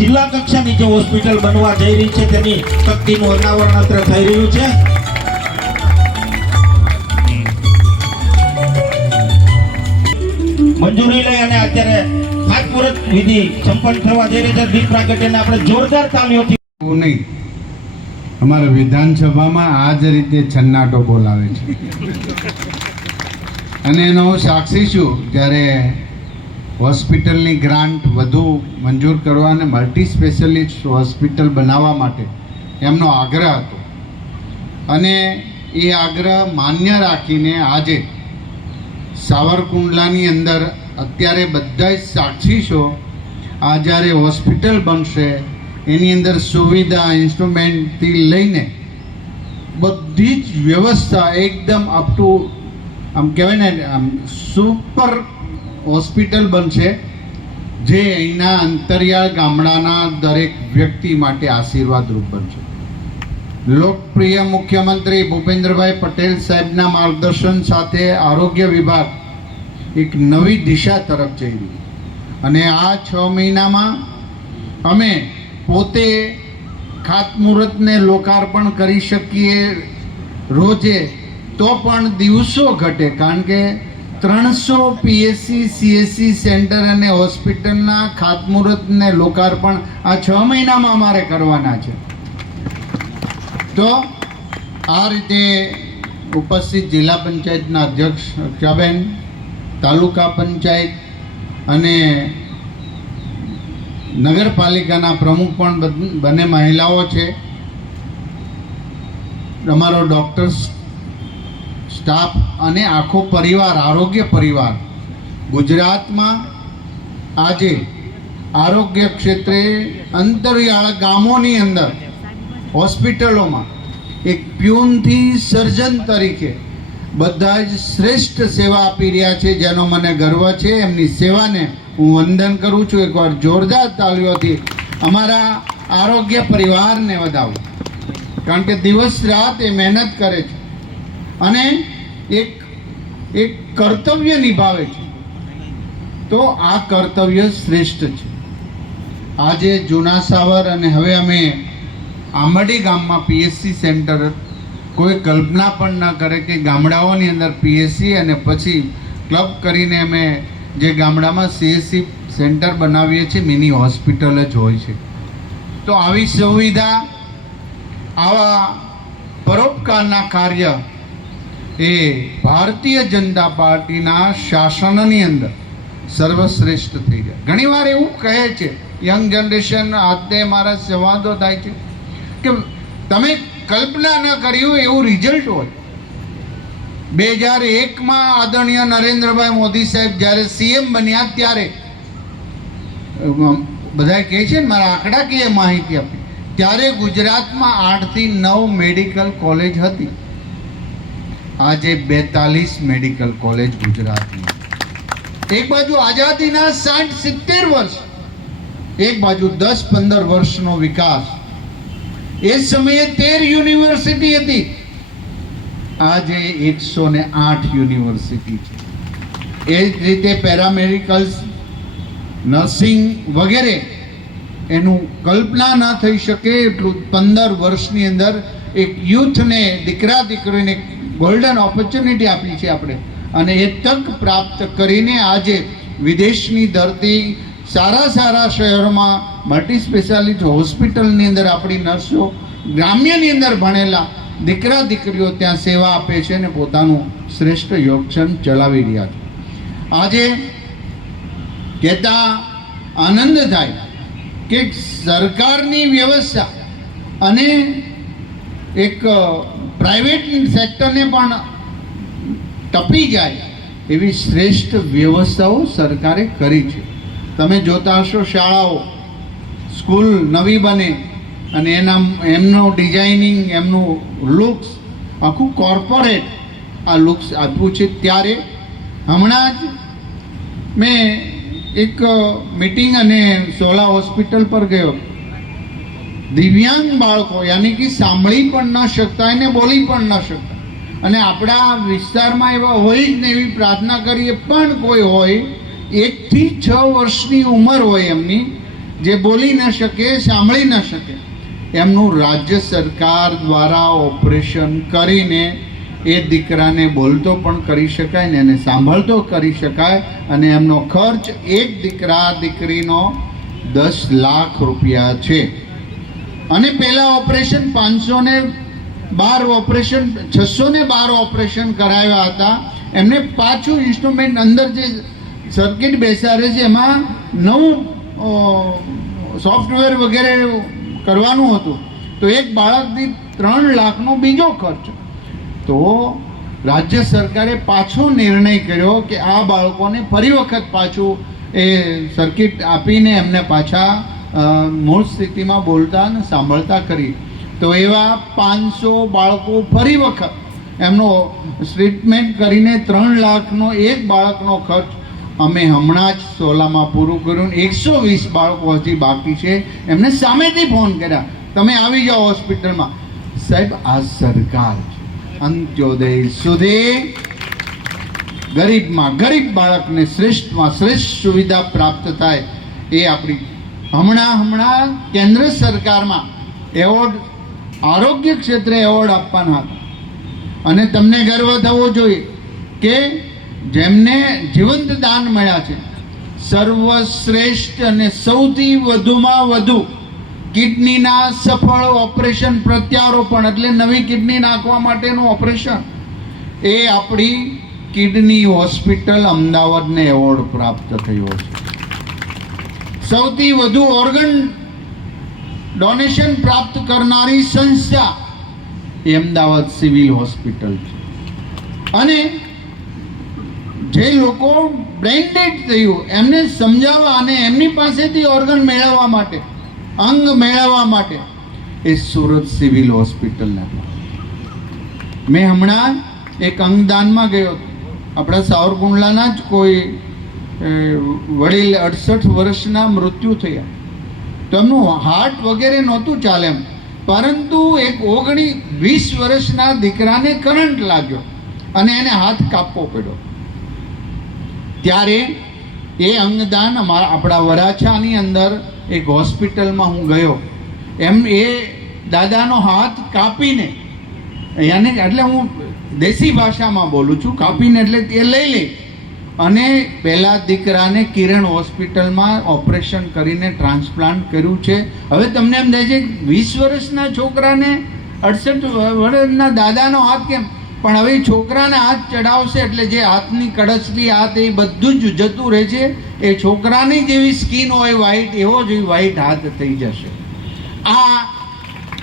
જિલ્લા કક્ષાની જે હોસ્પિટલ બનવા જઈ રહી છે તેની તકતીનું અનાવરણ અત્રે થઈ રહ્યું છે. મંજૂરી લઈ અને અત્યારે ખાતમુહૂર્ત વિધિ સંપન્ન થવા જઈ રહી છે. દીપ પ્રાગટ્યને આપણે જોરદાર તાળીઓથી નહીં, અમારા વિધાનસભામાં આ જ રીતે છન્નાટો બોલાવે છે અને એનો હું સાક્ષી છું. જ્યારે હોસ્પિટલની ગ્રાન્ટ વધુ મંજૂર કરવા અને મલ્ટી સ્પેશિયાલિસ્ટ હોસ્પિટલ બનાવવા માટે એમનો આગ્રહ હતો અને એ આગ્રહ માન્ય રાખીને આજે સાવરકુંડલાની અંદર અત્યારે બધા જ સાક્ષી છો. આ જ્યારે હોસ્પિટલ બનશે એની અંદર સુવિધા ઇન્સ્ટ્રુમેન્ટથી લઈને બધી જ વ્યવસ્થા એકદમ અપ ટુ આમ કહેવાય ને આમ સુપર હોસ્પિટલ બનશે, જે અહીંના અંતરિયાળ ગામડાના દરેક વ્યક્તિ માટે આશીર્વાદરૂપ બનશે. લોકપ્રિય મુખ્યમંત્રી ભૂપેન્દ્રભાઈ પટેલ સાહેબના માર્ગદર્શન સાથે આરોગ્ય વિભાગ એક નવી દિશા તરફ જઈ રહ્યું અને આ 6 મહિનામાં અમે પોતે ખાતમુહૂર્તને લોકાર્પણ કરી શકીએ રોજે તો પણ દિવસો ઘટે, કારણ કે 300 પીએસસી સીએસસી સેન્ટર અને હોસ્પિટલના ખાતમુહૂર્તને લોકાર્પણ આ 6 મહિનામાં અમારે કરવાના છે. તો આ રીતે ઉપસ્થિત જિલ્લા પંચાયતના અધ્યક્ષ રક્ષાબેન, તાલુકા પંચાયત અને નગરપાલિકાના પ્રમુખ પણ બંને મહિલાઓ છે. અમારો ડૉક્ટર્સ સ્ટાફ અને આખો પરિવાર, આરોગ્ય પરિવાર ગુજરાતમાં આજે આરોગ્ય ક્ષેત્રે અંતરિયાળ ગામોની અંદર હોસ્પિટલોમાં એક પ્યુનથી સર્જન તરીકે બધા જ શ્રેષ્ઠ સેવા આપી રહ્યા છે, જેનો મને ગર્વ છે. એમની સેવાને હું વંદન કરું છું. એકવાર જોરદાર તાળીઓથી અમારા આરોગ્ય પરિવારને વધાવું, કારણ કે દિવસ રાત એ મહેનત કરે છે અને એક કર્તવ્ય નિભાવે છે. તો આ કર્તવ્ય શ્રેષ્ઠ છે. આજે જૂના સાવર અને હવે અમે આંબડી ગામમાં પીએસસી સેન્ટર, કોઈ કલ્પના પણ ન કરે કે ગામડાઓની અંદર પીએસસી અને પછી ક્લબ કરીને અમે જે ગામડામાં સીએસસી સેન્ટર બનાવીએ છીએ, મિની હોસ્પિટલ જ હોય છે. તો આવી સુવિધા, આવા પરોપકારના કાર્ય એ ભારતીય જનતા પાર્ટીના શાસનની અંદર સર્વશ્રેષ્ઠ થઈ ગયા. ઘણીવાર એવું કહે છે યંગ જનરેશન, આજે મારા સંવાદો થાય છે કે તમે કલ્પના ન કર્યું એવું રિઝલ્ટ હોય. 2001માં આદરણીય નરેન્દ્રભાઈ મોદી સાહેબ જ્યારે સીએમ બન્યા ત્યારે બધા કહે છે ને, મારા આંકડાકીય માહિતી આપી, ત્યારે ગુજરાતમાં 8 થી 9 મેડિકલ કોલેજ હતી. આજે 42 મેડિકલ કોલેજ ગુજરાતમાં. એક બાજુ આઝાદીના 60-70 વર્ષ, એક બાજુ 10-15 વર્ષનો વિકાસ. એ સમયે 13 યુનિવર્સિટી હતી, આજે 108 યુનિવર્સિટી છે. એ જ રીતે પેરામેડિકલ્સ, નર્સિંગ વગેરે એનું કલ્પના ન થઈ શકે એટલું 15 વર્ષની અંદર એક યુથને, દીકરા દીકરીને ગોલ્ડન ઓપોર્ચ્યુનિટી આપી છે આપણે, અને એ તક પ્રાપ્ત કરીને આજે વિદેશની ધરતી, સારા શહેરોમાં મલ્ટી સ્પેશિયાલિટી હોસ્પિટલની અંદર આપણી નર્સો, ગ્રામ્યની અંદર ભણેલા દીકરા દીકરીઓ ત્યાં સેવા આપે છે અને પોતાનું શ્રેષ્ઠ યોગક્ષેમ ચલાવી રહ્યા છે. આજે કહેતા આનંદ થાય કે સરકારની વ્યવસ્થા અને એક પ્રાઇવેટ સેક્ટરને પણ ટપી જાય એવી શ્રેષ્ઠ વ્યવસ્થાઓ સરકારે કરી છે. તમે જોતા હશો, શાળાઓ, સ્કૂલ નવી બને અને એમનું ડિઝાઇનિંગ, એમનું લુક્સ આખું કોર્પોરેટ આ લુક્સ આપ્યું છે. ત્યારે હમણાં જ મેં એક મીટિંગ અને સોલા હોસ્પિટલ પર ગયો. દિવ્યાંગ બાળકો યાની કે સાંભળી પણ ન શકતા અને બોલી પણ ન શકતા, અને આપણા વિસ્તારમાં એવા હોય જ ને એવી પ્રાર્થના કરીએ, પણ કોઈ હોય 1 થી 6 વર્ષની ઉંમર હોય એમની, જે બોલી ન શકે, સાંભળી ન શકે, એમનું રાજ્ય સરકાર દ્વારા ઓપરેશન કરીને એ દીકરાને બોલતો પણ કરી શકાય ને એને સાંભળતો કરી શકાય, અને એમનો ખર્ચ એક દીકરા દીકરીનો 10 લાખ રૂપિયા છે. અને પહેલાં ઓપરેશન 512 ઓપરેશન 612 ઓપરેશન કરાવ્યા હતા. એમને પાછું ઇન્સ્ટ્રુમેન્ટ અંદર જે સર્કિટ બેસાડે છે એમાં નવું સોફ્ટવેર વગેરે કરવાનું હતું, તો એક બાળકથી 3 લાખનો બીજો ખર્ચ. તો રાજ્ય સરકારે પાછો નિર્ણય કર્યો કે આ બાળકોને ફરી વખત પાછું એ સર્કિટ આપીને એમને પાછા મૂળ સ્થિતિમાં બોલતા અને સાંભળતા કરી. તો એવા 500 બાળકો ફરી વખત એમનો ટ્રીટમેન્ટ કરીને 3 લાખનો એક બાળકનો ખર્ચ અમે હમણાં જ સોલામાં પૂરું કર્યું. 120 બાળકો હજી બાકી છે. એમને સામેથી ફોન કર્યા, તમે આવી જાઓ હોસ્પિટલમાં. સાહેબ, આ સરકાર છે. અંત્યોદય સુધી ગરીબમાં ગરીબ બાળકને શ્રેષ્ઠમાં શ્રેષ્ઠ સુવિધા પ્રાપ્ત થાય એ આપણી હમણાં કેન્દ્ર સરકારમાં એવોર્ડ, આરોગ્ય ક્ષેત્રે એવોર્ડ આપવાના હતા. અને તમને ગર્વ થવો જોઈએ કે જેમને જીવંત દાન મળ્યા છે, સર્વશ્રેષ્ઠ અને સૌથી વધુમાં વધુ કિડનીના સફળ ઓપરેશન પ્રત્યારોપણ એટલે નવી કિડની નાખવા માટેનું ઓપરેશન, એ આપણી કિડની હોસ્પિટલ અમદાવાદને એવોર્ડ પ્રાપ્ત થયો છે. સૌથી વધુ ઓર્ગન ડોનેશન પ્રાપ્ત કરનારી સંસ્થા એ અમદાવાદ સિવિલ હોસ્પિટલ છે. અને જે લોકો બ્રેઇન ડેડ થયું એમને સમજાવવા અને એમની પાસેથી ઓર્ગન મેળવવા માટે, અંગ મેળવવા માટે એ સુરત સિવિલ હોસ્પિટલને. મેં હમણાં એક અંગદાનમાં ગયો હતો. આપણા સાવરકુંડલાના જ કોઈ વડીલ 68 વર્ષના મૃત્યુ થયા. તો એમનું હાર્ટ વગેરે નહોતું ચાલે એમ, પરંતુ એક 20 વર્ષના દીકરાને કરંટ લાગ્યો અને એને હાથ કાપવો પડ્યો. ત્યારે એ અંગદાન આપણા વરાછાની અંદર એક હોસ્પિટલમાં હું ગયો. એમ એ દાદાનો હાથ કાપીને, યાને એટલે હું દેશી ભાષામાં બોલું છું, કાપીને એટલે તે લઈ અને પહેલા દીકરાને કિરણ હોસ્પિટલમાં ઓપરેશન કરીને ટ્રાન્સપ્લાન્ટ કર્યું છે. હવે તમને એમ થાય છે 20 વર્ષના છોકરાને 68 વર્ષના દાદાનો હાથ કેમ? પણ હવે છોકરાને હાથ ચડાવશે એટલે જે હાથની કડછલી હાથ એ બધું જ જતું રહે છે. એ છોકરાની જેવી સ્કિન હોય વ્હાઈટ, એવો જ વ્હાઈટ હાથ થઈ જશે. આ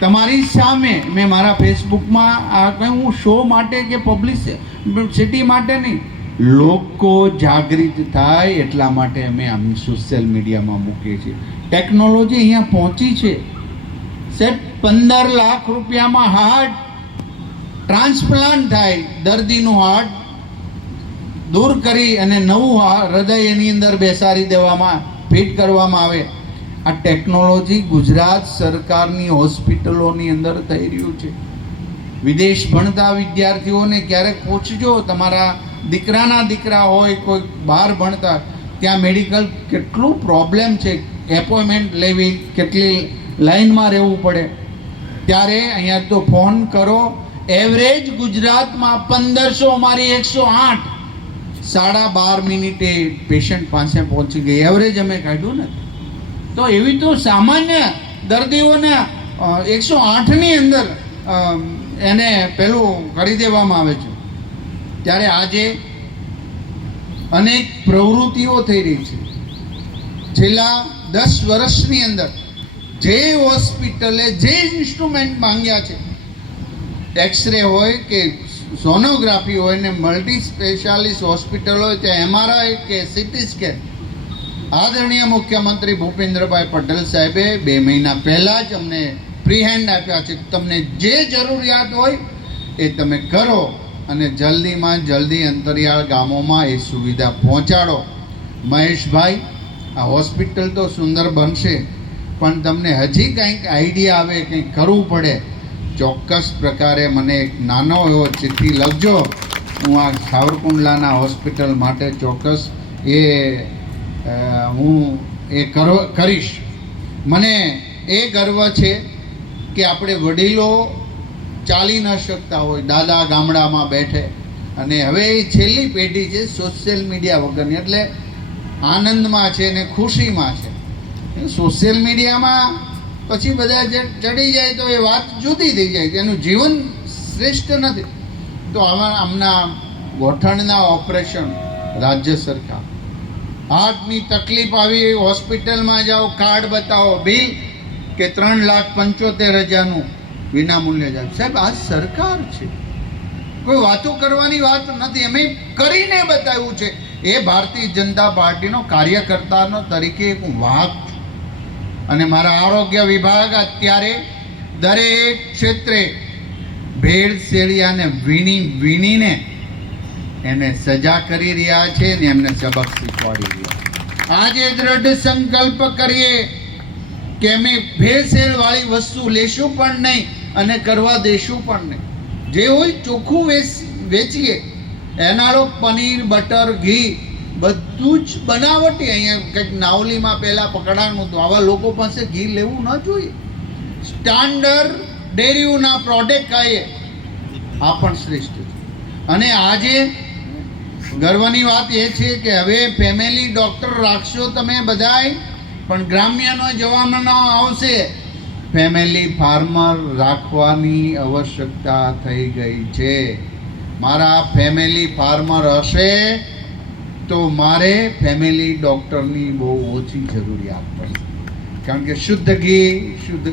તમારી સામે મેં મારા ફેસબુકમાં આ કંઈ હું શો માટે કે પબ્લિસિટી માટે નહીં, લોકો જાગૃત થાય એટલા માટે અમે આમ સોશિયલ મીડિયામાં મૂકીએ છીએ. ટેકનોલોજી અહીંયા પહોંચી છે. સાહેબ, 15 લાખ રૂપિયામાં હાર્ટ ટ્રાન્સપ્લાન્ટ થાય, દર્દીનું હાર્ટ દૂર કરી અને નવું હૃદય એની અંદર બેસાડી દેવામાં, ફિટ કરવામાં આવે. આ ટેકનોલોજી ગુજરાત સરકારની હોસ્પિટલોની અંદર થઈ રહ્યું છે. વિદેશ ભણતા વિદ્યાર્થીઓને ક્યારેક પૂછજો, તમારા દીકરાના દીકરા હોય કોઈ બહાર ભણતા, ત્યાં મેડિકલ કેટલું પ્રોબ્લેમ છે, એપોઇન્ટમેન્ટ લેવી, કેટલી લાઈનમાં રહેવું પડે. ત્યારે અહીંયા તો ફોન કરો, એવરેજ ગુજરાતમાં 1500, અમારી 108 12.5 મિનિટે પેશન્ટ પાસે પહોંચી ગઈ. એવરેજ અમે કાઢ્યું ને. તો એવી તો સામાન્ય દર્દીઓને 108ની અંદર એને પેલું કરી દેવામાં આવે છે. ત્યારે આજે અનેક પ્રવૃત્તિઓ થઈ રહી છે. છેલ્લા 10 વર્ષની અંદર જે હોસ્પિટલે જે ઇન્સ્ટ્રુમેન્ટ માંગ્યા છે, એક્સરે હોય કે સોનોગ્રાફી હોય ને મલ્ટી સ્પેશિયાલિસ્ટ હોસ્પિટલ હોય, ત્યાં MRI કે સિટી સ્કેન, આદરણીય મુખ્યમંત્રી ભૂપેન્દ્રભાઈ પટેલ સાહેબે 2 મહિના પહેલાં જ અમને ફ્રી હેન્ડ આપ્યા છે. તમને જે જરૂરિયાત હોય એ તમે કરો અને જલ્દીમાં જલ્દી અંતરિયાળ ગામોમાં એ સુવિધા પહોંચાડો. મહેશભાઈ, આ હોસ્પિટલ તો સુંદર બનશે, પણ તમને હજી કંઈક આઈડિયા આવે, કંઈક કરવું પડે, ચોક્કસ પ્રકારે મને એક નાનો એવો ચિઠ્ઠી લખજો. હું આ સાવરકુંડલાના હોસ્પિટલ માટે ચોક્કસ હું કરીશ. મને એ ગર્વ છે કે આપણે વડીલો ચાલી ન શકતા હોય, દાદા ગામડામાં બેઠે, અને હવે એ છેલ્લી પેઢી છે સોશિયલ મીડિયા વગરની, એટલે આનંદમાં છે ને ખુશીમાં છે. સોશિયલ મીડિયામાં પછી બધા જે ચડી જાય તો એ વાત જુદી થઈ જાય, એનું જીવન શ્રેષ્ઠ નથી. તો આમના ગોઠણના ઓપરેશન રાજ્ય સરકાર, હાર્ટની તકલીફ આવી, હોસ્પિટલમાં જાઓ, કાર્ડ બતાવો, બિલ કે 3,75,000 વિના મૂલ્યે જાય. સાહેબ, આ સરકાર છે, કોઈ વાતો કરવાની વાત નથી. અમે કરીને બતાવ્યું છે. એ ભારતીય જનતા પાર્ટીનો કાર્યકર્તાનો તરીકે હું વાહક છું. અને મારા આરોગ્ય વિભાગ અત્યારે દરેક ક્ષેત્રે ભેળસેળિયાને વીણીને એને સજા કરી રહ્યા છે ને એમને સબક શીખવાડી રહ્યા. આજે દ્રઢ સંકલ્પ કરીએ કે અમે ભેળસેળવાળી વસ્તુ લેશું પણ નહીં અને કરવા દેશું પણ નહીં. જે હોય ચોખ્ખું વેચીએ. એનાળો પનીર, બટર, ઘી બધું જ બનાવટી. અહીંયા કંઈક નાવલીમાં પહેલાં પકડાણું હતું. આવા લોકો પાસે ઘી લેવું ન જોઈએ. સ્ટાન્ડર્ડ ડેરીઓના પ્રોડક્ટ ખાઈએ, આ પણ શ્રેષ્ઠ છે. અને આજે ગર્વની વાત એ છે કે હવે ફેમિલી ડૉક્ટર રાખશો તમે બધાય, પણ ગ્રામ્યનો જમાનો આવશે, ફેમિલી ફાર્મર રાખવાની આવશ્યકતા થઈ ગઈ છે. મારા ફેમિલી ફાર્મર હશે તો મારે ફેમિલી ડૉક્ટરની બહુ ઓછી જરૂરિયાત પડશે, કારણ કે શુદ્ધ ઘી, શુદ્ધ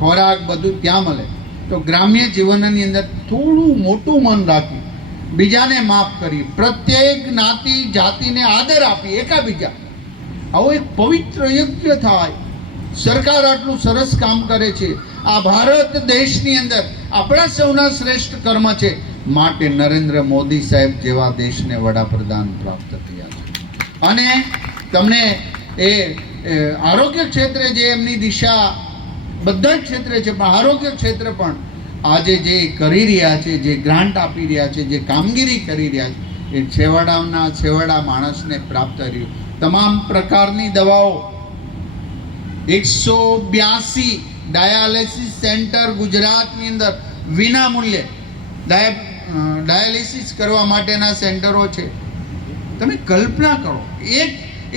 ખોરાક બધું ત્યાં મળે. તો ગ્રામ્ય જીવનની અંદર થોડું મોટું મન રાખી, બીજાને માફ કરી, પ્રત્યેક જ્ઞાતિ જાતિને આદર આપી, એકાબીજા આવો એક પવિત્ર યજ્ઞ થાય. સરકાર આટલું સરસ કામ કરે છે. આ ભારત દેશની અંદર આપણા સૌના શ્રેષ્ઠ કર્મ છે. માટે નરેન્દ્ર મોદી સાહેબ જેવા દેશને વડાપ્રધાન પ્રાપ્ત થયા છે. અને તમને એ આરોગ્ય ક્ષેત્રે જે એમની દિશા બધા જ ક્ષેત્રે છે, પણ આરોગ્ય ક્ષેત્ર પણ આજે જે કરી રહ્યા છે, જે ગ્રાન્ટ આપી રહ્યા છે, જે કામગીરી કરી રહ્યા છે, એ છેવાડા માણસને પ્રાપ્ત રહ્યું. તમામ પ્રકારની દવાઓ 182 ડાયાલિસિસ સેન્ટર ગુજરાતની અંદર વિના મૂલ્યે ડાયાલિસિસ કરવા માટેના સેન્ટરો છે. તમે કલ્પના કરો,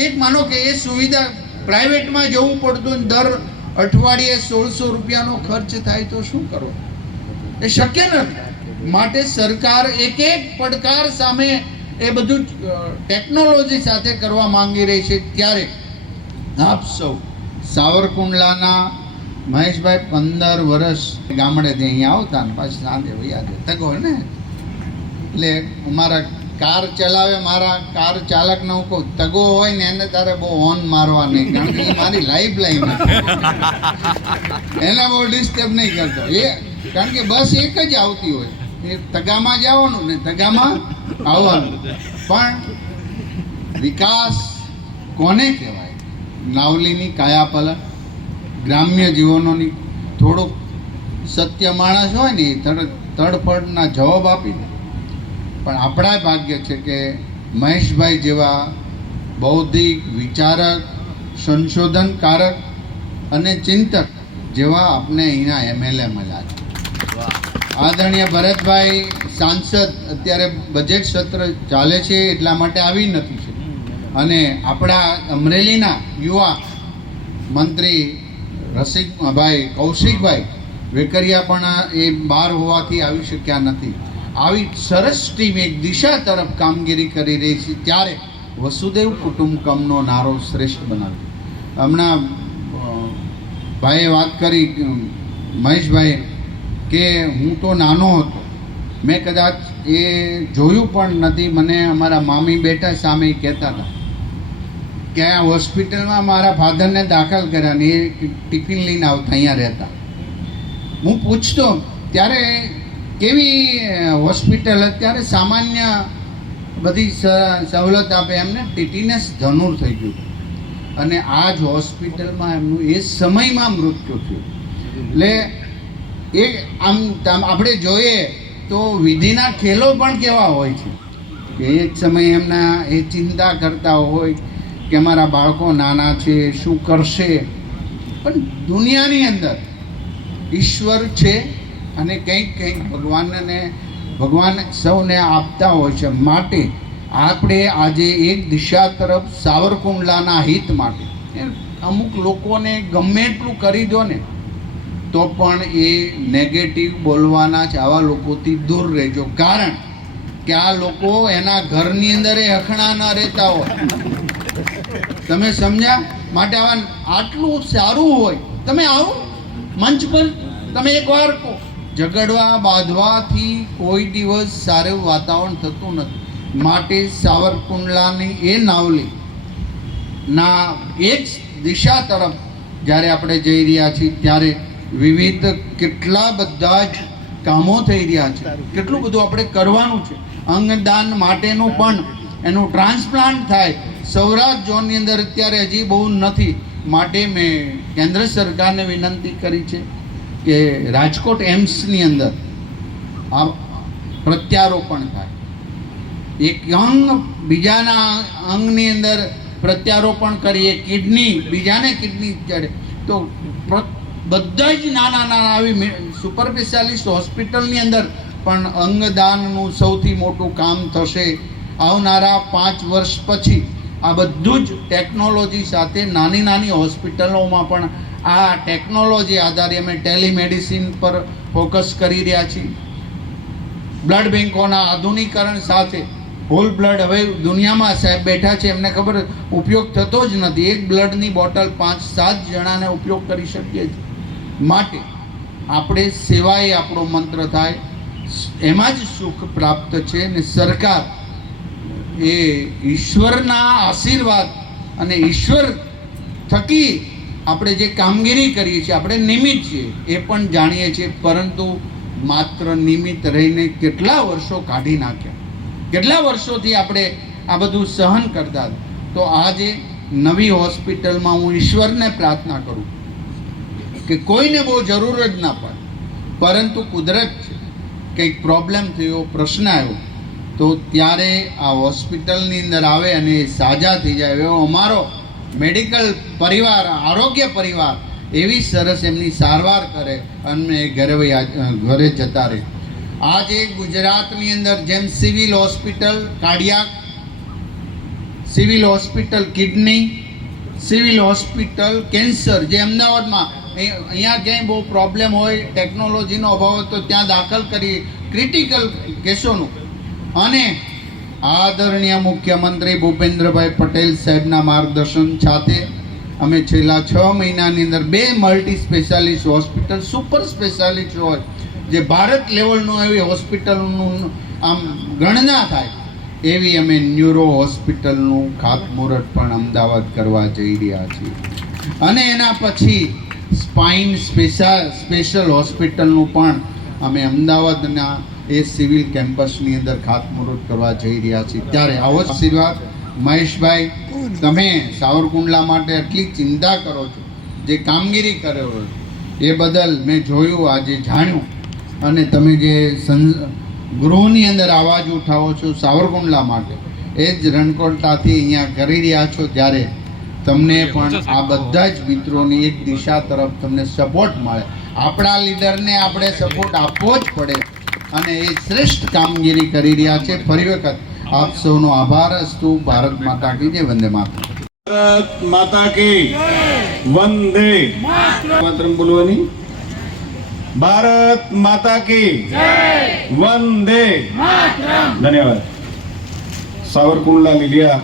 એક માનો કે એ સુવિધા પ્રાઇવેટમાં જવું પડતું, દર અઠવાડિયે 1600 રૂપિયાનો ખર્ચ થાય તો શું કરો? એ શક્ય નથી. માટે સરકાર એક પડકાર સામે એ બધું ટેકનોલોજી સાથે કરવા માંગી રહી છે. ત્યારે આપ સૌ સાવરકુંડલાના મહેશભાઈ 15 વર્ષ ગામડેથી અહીંયા આવતા ને પાછું સાંજે યાદ તગો ને, એટલે મારા કાર ચલાવે, મારા કાર ચાલકને હું કહું તગો હોય ને એને તારે બહુ હોર્ન મારવા નહીં, કારણ કે એ મારી લાઈફ લાઈન એને બહુ ડિસ્ટર્બ નહીં કરતો. એ કારણ કે બસ એક જ આવતી હોય, એ તગામાં જવાનું ને તગામાં આવવાનું. પણ વિકાસ કોને કહેવાય? નાવલીની કાયાપલટ, ગ્રામ્ય જીવનોની થોડુંક સત્ય માણસ હોય ને એ તડફડના જવાબ આપી દે. પણ આપણા ભાગ્ય છે કે મહેશભાઈ જેવા બૌદ્ધિક વિચારક, સંશોધનકારક અને ચિંતક જેવા આપણે અહીંના એમએલએ મળ્યા છે. આદરણીય ભરતભાઈ સાંસદ અત્યારે બજેટ સત્ર ચાલે છે એટલા માટે આવી નથી છે. અને આપણા અમરેલીના યુવા મંત્રી રસિકભાઈ કૌશિકભાઈ વેકરિયા પણ એ બહાર હોવાથી આવી શક્યા નથી. આવી સરસ ટીમ એક દિશા તરફ કામગીરી કરી રહી છે. ત્યારે વસુદેવ કુટુંબકમનો નારો શ્રેષ્ઠ બનાવ્યો. હમણાં ભાઈએ વાત કરી મહેશભાઈ કે હું તો નાનો હતો, મેં કદાચ એ જોયું પણ નથી. મને અમારા મામી બેટા સામે કહેતા હતા કે આ હોસ્પિટલમાં મારા ફાધરને દાખલ કર્યા ને એ ટિફિન લઈને આવતા, અહીંયા રહેતા. હું પૂછતો ત્યારે કેવી હોસ્પિટલ, અત્યારે સામાન્ય બધી સવલત આપે, એમને ટીટીનેસ ધનુર થઈ ગયું. અને આ જ હોસ્પિટલમાં એમનું એ સમયમાં મૃત્યુ થયું. એટલે એ આમ આપણે જોઈએ તો વિધિના ખેલો પણ કેવા હોય છે કે એક સમયે એમના એ ચિંતા કરતા હોય કે અમારા બાળકો નાના છે, શું કરશે. પણ દુનિયાની અંદર ઈશ્વર છે અને કંઈક ભગવાન સૌને આપતા હોય છે. માટે આપણે આજે એક દિશા તરફ સાવરકુંડલાના હિત માટે અમુક લોકોને ગમે એટલું કરી દો ને તો પણ એ નેગેટિવ બોલવાના છે. આવા લોકોથી દૂર રહેજો, કારણ કે આ લોકો એના ઘરની અંદર એ હખણા ન રહેતા હોય. તમે સમજ્યા? માટે આટલું સારું હોય તમે આવો મંચ પર, તમે એકવાર કહો. ઝઘડવા બાંધવાથી કોઈ દિવસ સારું વાતાવરણ થતું નથી. માટે સાવરકુંડલાની એ નાવલી ના એક દિશા તરફ જ્યારે આપણે જઈ રહ્યા છીએ ત્યારે વિવિધ કેટલા બધા જ કામો થઈ રહ્યા છે. કેટલું બધું આપણે કરવાનું છે. અંગદાન માટેનું પણ એનું ટ્રાન્સપ્લાન્ટ થાય. સૌરાષ્ટ્ર ઝોનની અંદર અત્યારે હજી બહુ નથી. માટે મેં કેન્દ્ર સરકારને વિનંતી કરી છે કે રાજકોટ એમ્સની અંદર આ પ્રત્યારોપણ થાય. એક અંગ બીજાના અંગની અંદર પ્રત્યારોપણ કરીએ, કિડની બીજાને કિડની ચડે તો બધા જ નાના આવી સુપર સ્પેશિયાલિસ્ટ હોસ્પિટલની અંદર પણ અંગદાનનું સૌથી મોટું કામ થશે. આવનારા 5 વર્ષ પછી આ બધું જ ટેકનોલોજી સાથે નાની હોસ્પિટલોમાં પણ આ ટેકનોલોજી આધારે અમે ટેલિમેડિસિન પર ફોકસ કરી રહ્યા છીએ. બ્લડ બેંકોના આધુનિકરણ સાથે હોલ બ્લડ હવે દુનિયામાં સાહેબ બેઠા છે, એમને ખબર ઉપયોગ થતો જ નથી. એક બ્લડની બોટલ 5-7 જણાને ઉપયોગ કરી શકીએ છીએ. માટે આપણે સેવા એ આપણો મંત્ર થાય, એમાં જ સુખ પ્રાપ્ત છે. ને સરકાર એ ઈશ્વરના આશીર્વાદ અને ઈશ્વર થકી આપણે જે કામગીરી કરીએ છીએ, આપણે નિમિત્ત છીએ એ પણ જાણીએ છીએ. પરંતુ માત્ર નિમિત્ત રહીને કેટલા વર્ષો કાઢી નાખ્યા, કેટલા વર્ષોથી આપણે આ બધું સહન કરતા. તો આજે નવી હોસ્પિટલમાં હું ઈશ્વરને પ્રાર્થના કરું કે કોઈને બહુ જરૂર જ ના પડે, પરંતુ કુદરત છે, કંઈક પ્રોબ્લેમ થયો, પ્રશ્ન આવ્યો તો ત્યારે આ હોસ્પિટલની અંદર આવે અને સાજા થઈ જાય. એવો અમારો મેડિકલ પરિવાર, આરોગ્ય પરિવાર એવી સરસ એમની સારવાર કરે અને ઘરે જતા રહે. આજે ગુજરાતની અંદર જેમ civil hospital cardiac, civil hospital kidney, civil hospital cancer, જે અમદાવાદમાં અહીંયા ક્યાંય બહુ પ્રોબ્લેમ હોય, ટેકનોલોજીનો અભાવ હોય તો ત્યાં દાખલ કરી ક્રિટિકલ કેસોનું. અને આદરણીય મુખ્યમંત્રી ભૂપેન્દ્રભાઈ પટેલ સાહેબના માર્ગદર્શન સાથે અમે છેલ્લા 6 મહિનાની અંદર 2 multi specialist hospital, super specialist હોય જે ભારત લેવલનું એવી હોસ્પિટલનું આમ ગણના થાય એવી અમે ન્યુરો હોસ્પિટલનું ખાતમુહૂર્ત પણ અમદાવાદ કરવા જઈ રહ્યા છીએ. અને એના પછી સ્પાઇન સ્પેશિયલ હોસ્પિટલનું પણ અમે અમદાવાદના એ સિવિલ કેમ્પસની અંદર ખાતમુહૂર્ત કરવા જઈ રહ્યા છીએ. ત્યારે આવો આશીર્વાદ મહેશભાઈ, તમે સાવરકુંડલા માટે આટલી ચિંતા કરો છો, જે કામગીરી કરો એ બદલ મેં જોયું, આજે જાણ્યું. અને તમે જે ગૃહની અંદર અવાજ ઉઠાવો છો સાવરકુંડલા માટે, એ જ રણકોટલાથી અહીંયા કરી રહ્યા છો. ત્યારે તમને પણ આ બધા જ મિત્રોની એક દિશા તરફ તમને સપોર્ટ મળે. આપણા લીડરને આપણે સપોર્ટ આપવો જ પડે અને એ શ્રેષ્ઠ કામગીરી કરી રહ્યા છે. ફરી વખત આપ સૌનો આભાર અસ્તુ. ભારત માતા કી જય. વંદે માતરમ. ભારત માતા કી વંદે માતરમ બોલવાની. ભારત માતા કી વંદે માતરમ. ધન્યવાદ. સાવરકુંડલા લીલિયા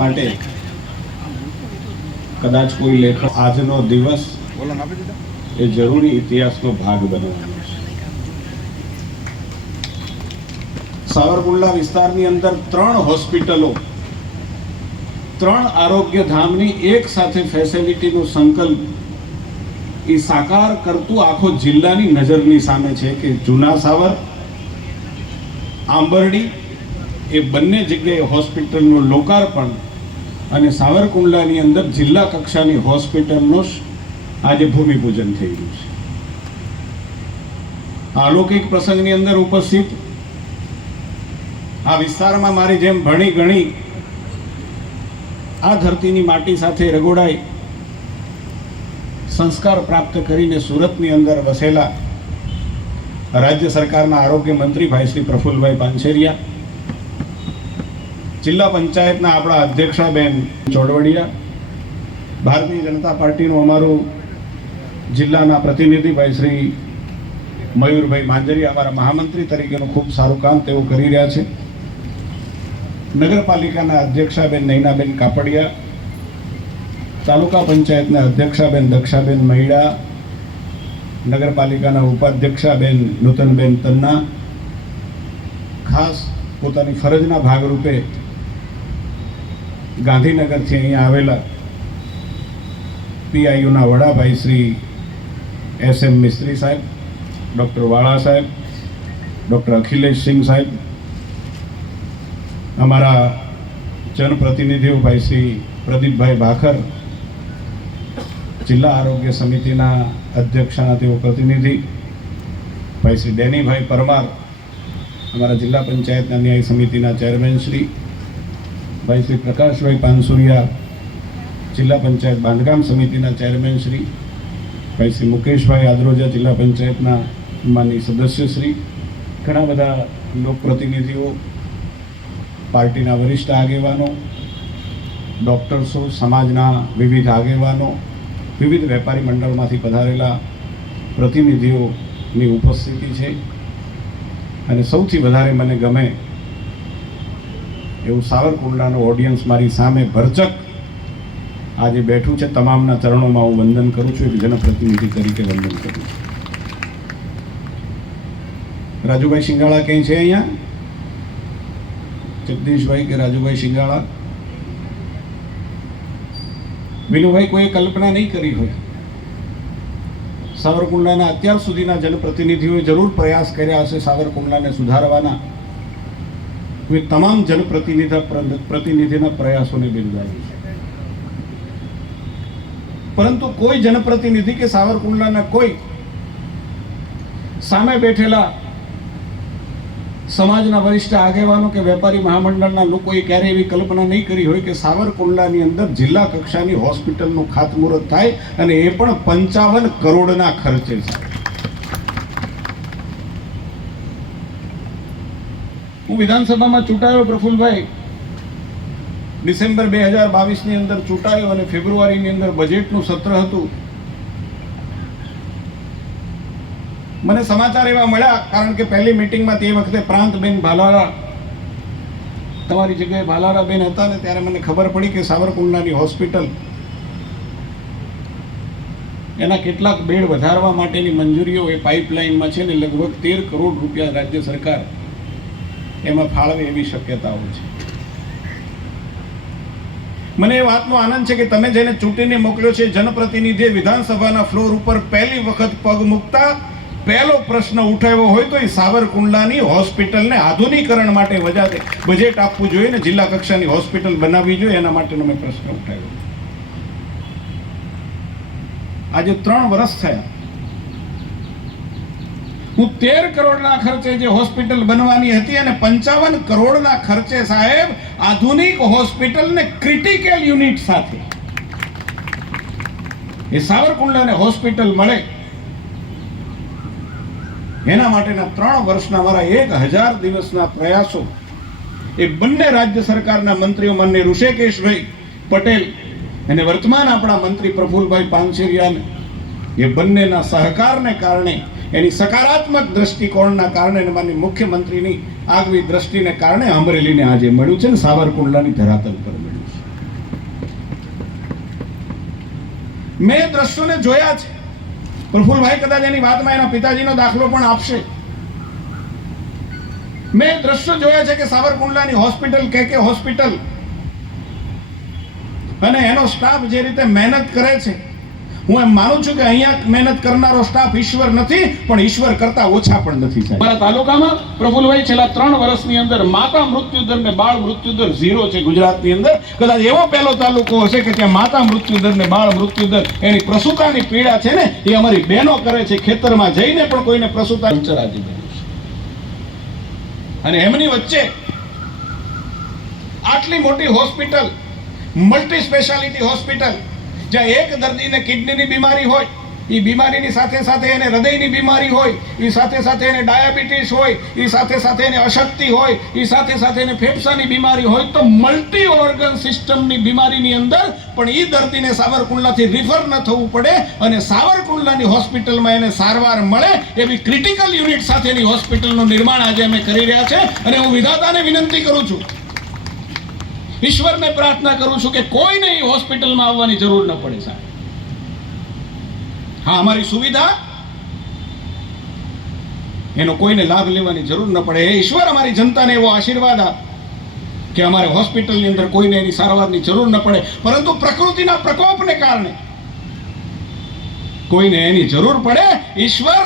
માટે કદાચ કોઈ લેખક આજનો દિવસ એ જરૂરી ઇતિહાસનો ભાગ બનવાનો છે. સાવરકુંડલા વિસ્તારની અંદર 3 હોસ્પિટલો, 3 આરોગ્ય ધામની એક સાથે ફેસિલિટીનું સંકલ્પ એ સાકાર કરતું આખો જિલ્લાની નજરની સામે છે કે જૂના સાવર, આંબરડી એ બંને જગ્યાએ હોસ્પિટલનું લોકાર્પણ અને સાવરકુંડલાની અંદર જિલ્લા કક્ષાની હોસ્પિટલનું આજે ભૂમિપૂજન થઈ રહ્યું છે. અલૌકિક પ્રસંગની અંદર ઉપસ્થિત આ વિસ્તારમાં મારી જેમ ભણી ગણી આ ધરતીની માટી સાથે રગોડાઈ સંસ્કાર પ્રાપ્ત કરીને સુરતની અંદર વસેલા રાજ્ય સરકારના આરોગ્ય મંત્રી ભાઈ શ્રી પ્રફુલભાઈ પાનછેરિયા, જિલ્લા પંચાયતના આપણા અધ્યક્ષાબેન ચોડવડિયા, ભારતીય જનતા પાર્ટીનું અમારું જિલ્લાના પ્રતિનિધિ ભાઈ શ્રી મયુરભાઈ માંજરિયા, અમારા મહામંત્રી તરીકેનું ખૂબ સારું કામ તેઓ કરી રહ્યા છે. નગરપાલિકાના અધ્યક્ષાબેન નૈનાબેન કાપડિયા, તાલુકા પંચાયતના અધ્યક્ષાબેન દક્ષાબેન મહિડા, નગરપાલિકાના ઉપાધ્યક્ષાબેન નૂતનબેન તન્ના, ખાસ પોતાની ફરજના ભાગરૂપે ગાંધીનગરથી અહીંયા આવેલા પીઆઈયુના વડાભાઈ શ્રી એસ.એમ. મિસ્ત્રી સાહેબ, ડૉક્ટર વાળા સાહેબ, ડૉક્ટર અખિલેશ સિંહ સાહેબ, અમારા જનપ્રતિનિધિઓ ભાઈ શ્રી પ્રદીપભાઈ ભાખર, જિલ્લા આરોગ્ય સમિતિના અધ્યક્ષના તેઓ પ્રતિનિધિ ભાઈ શ્રી ડેનીભાઈ પરમાર, અમારા જિલ્લા પંચાયતના ન્યાય સમિતિના ચેરમેન શ્રી ભાઈ શ્રી પ્રકાશભાઈ પાનસુરિયા, જિલ્લા પંચાયત બાંધકામ સમિતિના ચેરમેન શ્રી ભાઈ શ્રી મુકેશભાઈ આદરોજા, જિલ્લા પંચાયતના માનનીય સદસ્યશ્રી, ઘણા બધા લોકપ્રતિનિધિઓ, પાર્ટીના વરિષ્ઠ આગેવાનો, ડૉક્ટર્સો, સમાજના વિવિધ આગેવાનો, વિવિધ વેપારી મંડળમાંથી પધારેલા પ્રતિનિધિઓની ઉપસ્થિતિ છે. અને સૌથી વધારે મને ગમે એવું સાવરકુંડલાનું ઓડિયન્સ મારી સામે ભરચક આજે બેઠું છે. તમામના ચરણોમાં હું વંદન કરું છું, એક જનપ્રતિનિધિ તરીકે વંદન કરું છું. રાજુભાઈ શિંગાળા ક્યાંય છે અહીંયા? જગદીશભાઈ કે રાજુભાઈ શિંગાળા? વિનુભાઈ, કોઈ કલ્પના નહીં કરી હોય, સાવરકુંડલાના અત્યાર સુધીના જનપ્રતિનિધિઓએ જરૂર પ્રયાસ કર્યા હશે સાવરકુંડલાને સુધારવાના. હું તમામ જનપ્રતિનિધિના પ્રયાસોને બિરદાવું છું. પરંતુ કોઈ જનપ્રતિનિધિ કે સાવરકુંડલાના કોઈ સામે બેઠેલા સમાજના વરિષ્ઠ આગેવાનો કે વેપારી મહામંડળના લોકોએ ક્યારેય એવી કલ્પના નહીં કરી હોય કે સાવરકુંડલાની અંદર જિલ્લા કક્ષાની હોસ્પિટલનું ખાતમુહૂર્ત થાય, અને એ પણ 55 કરોડના ખર્ચે. હું વિધાનસભામાં ચૂંટાયો પ્રફુલભાઈ, ડિસેમ્બર 2022ની અંદર ચૂંટાયો અને ફેબ્રુઆરીની અંદર બજેટનું સત્ર હતું. મને સમાચાર એવા મળ્યા, કારણ કે પહેલી મિટિંગમાં તે વખતે પ્રાંતબેન ભાલારા, તમારી જગ્યાએ ભાલારાબેન હતા ને, ત્યારે મને ખબર પડી કે સાવરકુંડલાની હોસ્પિટલ એના કેટલાક બેડ વધારવા માટેની મંજૂરીઓ એ પાઇપલાઇનમાં છે ને, લગભગ 13 કરોડ રૂપિયા રાજ્ય સરકાર એમાં ફાળવે એવી શક્યતાઓ છે. મને એ વાતનો આનંદ છે કે તમે જેને ચૂંટીને મોકલ્યો છે, જનપ્રતિનિધિએ વિધાનસભાના ફ્લોર ઉપર પહેલી વખત પગ મૂકતા પહેલો પ્રશ્ન ઉઠાવ્યો હોય તો એ સાવરકુંડલાની હોસ્પિટલને આધુનિકરણ માટે બજેટ આપવું જોઈએ ને જિલ્લા કક્ષાની હોસ્પિટલ બનાવવી જોઈએ, એના માટેનો મેં પ્રશ્ન ઉઠાવ્યો. આજે 3 વર્ષ થયા. હું 13 કરોડના ખર્ચે જે હોસ્પિટલ બનવાની હતી અને 55 કરોડના ખર્ચે સાહેબ આધુનિક હોસ્પિટલને ક્રિટિકલ યુનિટ સાથે એ સાવરકુંડલાને હોસ્પિટલ મળે, એના માટેના 3 વર્ષના મારા 1000 દિવસના પ્રયાસો એ બંને રાજ્ય સરકારના મંત્રીઓ માનનીય ઋષિકેશભાઈ પટેલ અને વર્તમાન આપણા મંત્રી પ્રફુલભાઈ પાનછેરિયા, એ બંનેના સહકારને કારણે, એની સકારાત્મક દ્રષ્ટિકોણના કારણે અને માનનીય મુખ્યમંત્રીની આગવી દ્રષ્ટિને કારણે અમરેલીને આજે મળ્યું છે ને સાવરકુંડલાની ધરાતલ પર મળ્યું છે. મેં દ્રશ્યોને જોયા છે. પ્રફુલભાઈ કદાચ એની વાતમાં એના પિતાજીનો દાખલો પણ આપશે. મેં દ્રશ્યો જોયા છે કે સાવરકુંડલાની હોસ્પિટલ કે હોસ્પિટલ અને એનો સ્ટાફ જે રીતે મહેનત કરે છે, હું એમ માનું છું કે અહીંયા મહેનત કરનારો સ્ટાફ ઈશ્વર નથી, પણ ઈશ્વર કરતા ઓછા પણ નથી સાહેબ. અમારા તાલુકામાં પ્રફુલભાઈ છેલ્લા 3 વર્ષની અંદર માતા મૃત્યુદર ને બાળ મૃત્યુદર 0 છે ગુજરાતની અંદર. કદાચ એવો પહેલો તાલુકો હશે કે ત્યાં માતા મૃત્યુદર ને બાળ મૃત્યુદર એની પ્રસૂતાની પીડા છે ને એ અમારી બહેનો કરે છે, ખેતરમાં જઈને પણ કોઈને પ્રસૂતા ચરાજી બન્યું છે. અને એમની વચ્ચે આટલી મોટી હોસ્પિટલ, મલ્ટી સ્પેશિયાલિટી હોસ્પિટલ, જ્યાં એક દર્દીને કિડનીની બીમારી હોય, એ બીમારીની સાથે સાથે એને હૃદયની બીમારી હોય, એ સાથે સાથે એને ડાયાબિટીસ હોય, એ સાથે સાથે એને અશક્તિ હોય, એ સાથે સાથે એને ફેફસાની બીમારી હોય, તો મલ્ટી ઓર્ગન સિસ્ટમની બીમારીની અંદર પણ એ દર્દીને સાવરકુંડલાથી રિફર ન થવું પડે અને સાવરકુંડલાની હોસ્પિટલમાં એને સારવાર મળે એવી ક્રિટિકલ યુનિટ સાથેની હોસ્પિટલનું નિર્માણ આજે અમે કરી રહ્યા છે. અને હું વિધાતાને વિનંતી કરું છું, ઈશ્વરને પ્રાર્થના કરું છું કે કોઈને એ હોસ્પિટલમાં આવવાની જરૂર ન પડે સાહેબ. હા, અમારી સુવિધા એનો કોઈને લાભ લેવાની જરૂર ન પડે. એ ઈશ્વર અમારી જનતાને એવો આશીર્વાદ આપ કે અમારે હોસ્પિટલની અંદર કોઈને એની સારવારની જરૂર ન પડે. પરંતુ પ્રકૃતિના પ્રકોપને કારણે કોઈને એની જરૂર પડે. ઈશ્વર,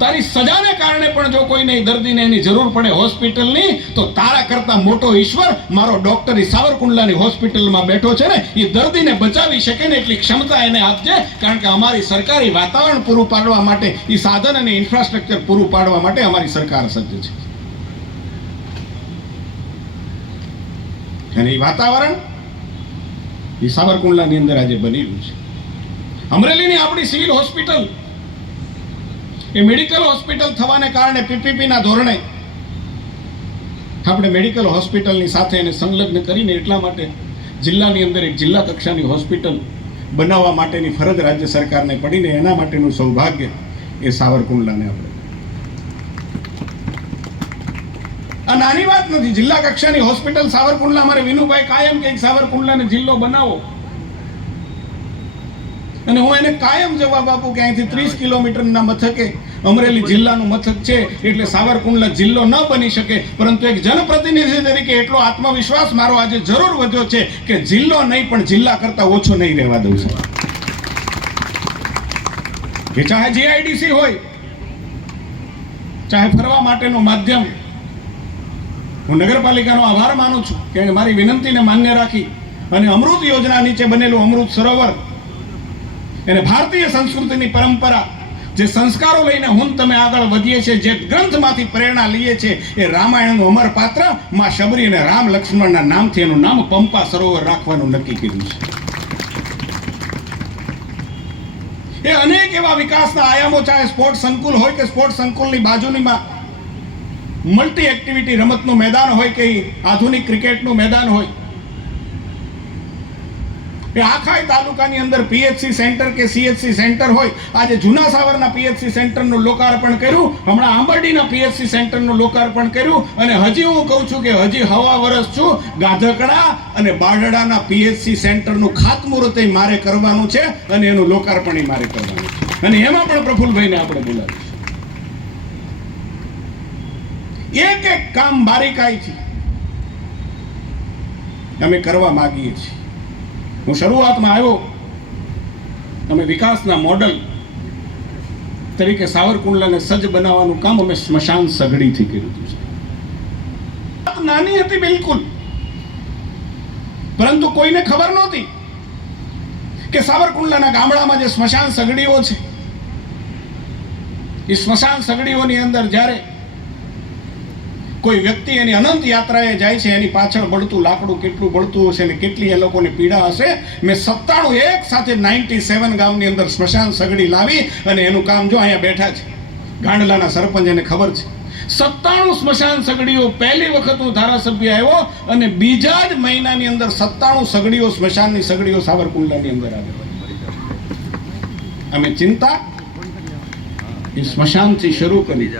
તારી સજાને કારણે પણ જો કોઈને દર્દીને એની જરૂર પડે હોસ્પિટલની, તો તારા કરતા મોટો ઈશ્વર મારો ડોક્ટર સાવરકુંડલાની હોસ્પિટલમાં બેઠો છે ને, એ દર્દીને બચાવી શકે ને એટલી ક્ષમતા એને આપજે. કારણ કે અમારી સરકારી વાતાવરણ પૂરું પાડવા માટે, એ સાધન અને ઇન્ફ્રાસ્ટ્રક્ચર પૂરું પાડવા માટે અમારી સરકાર સજ્જ છે. અને એ વાતાવરણ એ સાવરકુંડલાની અંદર આજે બની રહ્યું છે. અમરેલીની આપણી સિવિલ હોસ્પિટલ એ મેડિકલ હોસ્પિટલ થવાને કારણે પીપીપીના ધોરણે આપણે મેડિકલ હોસ્પિટલની સાથે એને સંલગ્ન કરીને એટલા માટે જિલ્લાની અંદર એક જિલ્લા કક્ષાની હોસ્પિટલ બનાવવા માટેની ફરજ રાજ્ય સરકારને પડીને એના માટેનું સૌભાગ્ય એ સાવરકુંડલાને આપણે. આ નાની વાત નથી. જિલ્લા કક્ષાની હોસ્પિટલ સાવરકુંડલા, અમારે વિનુભાઈ કાયમ કે સાવરકુંડલાને જિલ્લો બનાવો, અને હું એને કાયમ જવાબ આપું કે અહીંથી 30 કિલોમીટરના મથકે અમરેલી જિલ્લાનું મથક છે એટલે સાવરકુંડલા જિલ્લો ન બની શકે. પરંતુ એક જનપ્રતિનિધિ તરીકે એટલો આત્મવિશ્વાસ મારો આજે જરૂર વધ્યો છે કે જિલ્લો નહીં પણ જિલ્લા કરતા ઓછો નહીં રહેવા દઉં છું. કે ચાહે જીઆઈડીસી હોય, ચાહે ફરવા માટેનું માધ્યમ. હું નગરપાલિકાનો આભાર માનું છું કે મારી વિનંતીને માન્ય રાખી અને અમૃત યોજના નીચે બનેલું અમૃત સરોવર, એને ભારતીય સંસ્કૃતિની પરંપરા, જે સંસ્કારો લઈને હું તમે આગળ વધીએ છીએ, જે ગ્રંથમાંથી પ્રેરણા લઈએ છીએ, એ રામાયણનું અમર પાત્ર માં શબરી અને રામ લક્ષ્મણના નામથી એનું નામ પંપા સરોવર રાખવાનું નક્કી કર્યું છે. એ અનેક એવા વિકાસના આયામો, ચાહે સ્પોર્ટ સંકુલ હોય કે સ્પોર્ટ સંકુલની બાજુનીમાં મલ્ટી એક્ટિવિટી રમતનું મેદાન હોય કે આધુનિક ક્રિકેટનું મેદાન હોય, એ આખા તાલુકાની અંદર પીએચસી સેન્ટર કે સીએચસી સેન્ટર હોય. આજે જૂના સાવરના પીએચસી સેન્ટરનું લોકાર્પણ કર્યું, હમણાં આંબરડીના પીએચસી સેન્ટરનું લોકાર્પણ કર્યું, અને હજી હું કહું છું કે હજી હવા વર્ષ છું, ગાધકડા અને બારડાના પીએચસી સેન્ટરનું ખાતમુહૂર્ત મારે કરવાનું છે અને એનું લોકાર્પણ મારે કરવાનું છે. અને એમાં પણ પ્રફુલભાઈને આપણે બોલાવીશું. એક એક કામ બારીકાઈથી અમે કરવા માંગીએ છીએ. હું શરૂઆતમાં આવ્યો, અમે વિકાસના મોડલ તરીકે સાવરકુંડલાને સજ્જ બનાવવાનું કામ અમે સ્મશાન સગડીથી કર્યું હતું. નાની હતી બિલકુલ, પરંતુ કોઈને ખબર નહોતી કે સાવરકુંડલાના ગામડામાં જે સ્મશાન સગડીઓ છે, એ સ્મશાન સગડીઓની અંદર જ્યારે કોઈ વ્યક્તિ એની અનંત યાત્રાએ જાય છે, એની પાછળ બળતું લાકડું કેટલું બળતું હશે ને કેટલી એ લોકોને પીડા હશે. મેં 97 એક સાથે 97 ગામની અંદર સ્મશાન સગડી લાવી અને એનું કામ જો અહીંયા બેઠા છે ગાંડલાના સરપંચ, એને ખબર છે. 97 સ્મશાન સગડીઓ પહેલી વખત હું ધારાસભ્ય આવ્યો અને બીજા જ મહિનાની અંદર 97 સગડીઓ, સ્મશાનની સગડીઓ સાવરકુંડલાની અંદર આવી. અમે ચિંતા એ સ્મશાનથી શરૂ કરી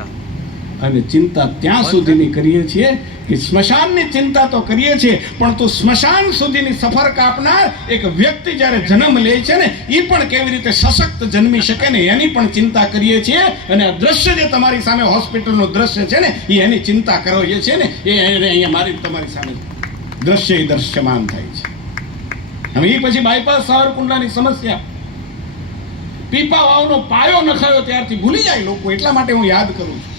અને ચિંતા ત્યાં સુધીની કરીએ છીએ કે સ્મશાનની ચિંતા તો કરીએ છીએ, પણ તો સ્મશાન સુધીની સફર કાપનાર એક વ્યક્તિ જ્યારે જન્મ લે છે ને, એ પણ કેવી રીતે સશક્ત જન્મી શકે ને એની પણ ચિંતા કરીએ છીએ. અને આ દ્રશ્ય જે તમારી સામે હોસ્પિટલનું દ્રશ્ય છે ને, એ એની ચિંતા કરીએ છીએ ને, એ અહીંયા મારી તમારી સામે દ્રશ્ય એ દ્રશ્યમાન થાય છે. હવે એ પછી બાયપાસ સાવરકુંડલાની સમસ્યા, પીપા વાવનો પાયો નખાયો ત્યારથી ભૂલી જાય લોકો. એટલા માટે હું યાદ કરું છું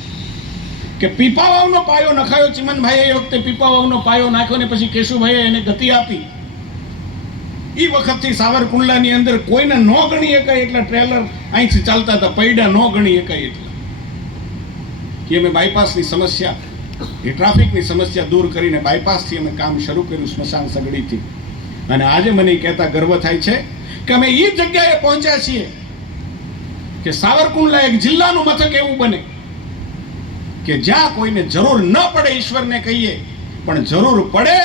કે પીપા વાવનો પાયો નખાયો, ચિમનભાઈએ એ વખતે પીપા વાવનો પાયો નાખ્યો ને પછી કેશુભાઈએ એને ગતિ આપી. એ વખતથી સાવરકુંડલાની અંદર કોઈને ન ગણી એકાય એટલા ટ્રેલર અહીંથી ચાલતા હતા, પૈડા ન ગણી એકાય એટલા. કે અમે બાયપાસની સમસ્યા, એ ટ્રાફિકની સમસ્યા દૂર કરીને બાયપાસથી અમે કામ શરૂ કર્યું સ્મશાન સગડીથી. અને આજે મને કહેતા ગર્વ થાય છે કે અમે એ જગ્યાએ પહોંચ્યા છીએ કે સાવરકુંડલા એક જિલ્લાનું મથક એવું બને કે જ્યાં કોઈને જરૂર ન પડે, ઈશ્વરને કહીએ, પણ જરૂર પડે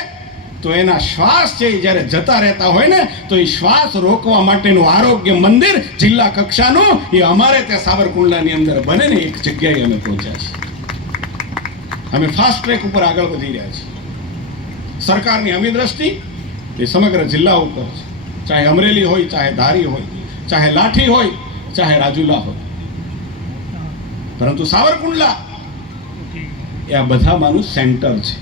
તો એના શ્વાસ છે જ્યારે જતા રહેતા હોય ને, તો એ શ્વાસ રોકવા માટેનું આરોગ્ય મંદિર જિલ્લા કક્ષાનું એ અમારે ત્યાં સાવરકુંડલાની અંદર બને ને, એક જગ્યાએ અમે પહોંચ્યા છીએ. અમે ફાસ્ટ ટ્રેક ઉપર આગળ વધી રહ્યા છીએ. સરકારની હમી દ્રષ્ટિ એ સમગ્ર જિલ્લા ઉપર છે, ચાહે અમરેલી હોય, ચાહે ધારી હોય, ચાહે લાઠી હોય, ચાહે રાજુલા હોય. પરંતુ સાવરકુંડલા એ આ બધામાંનું સેન્ટર છે.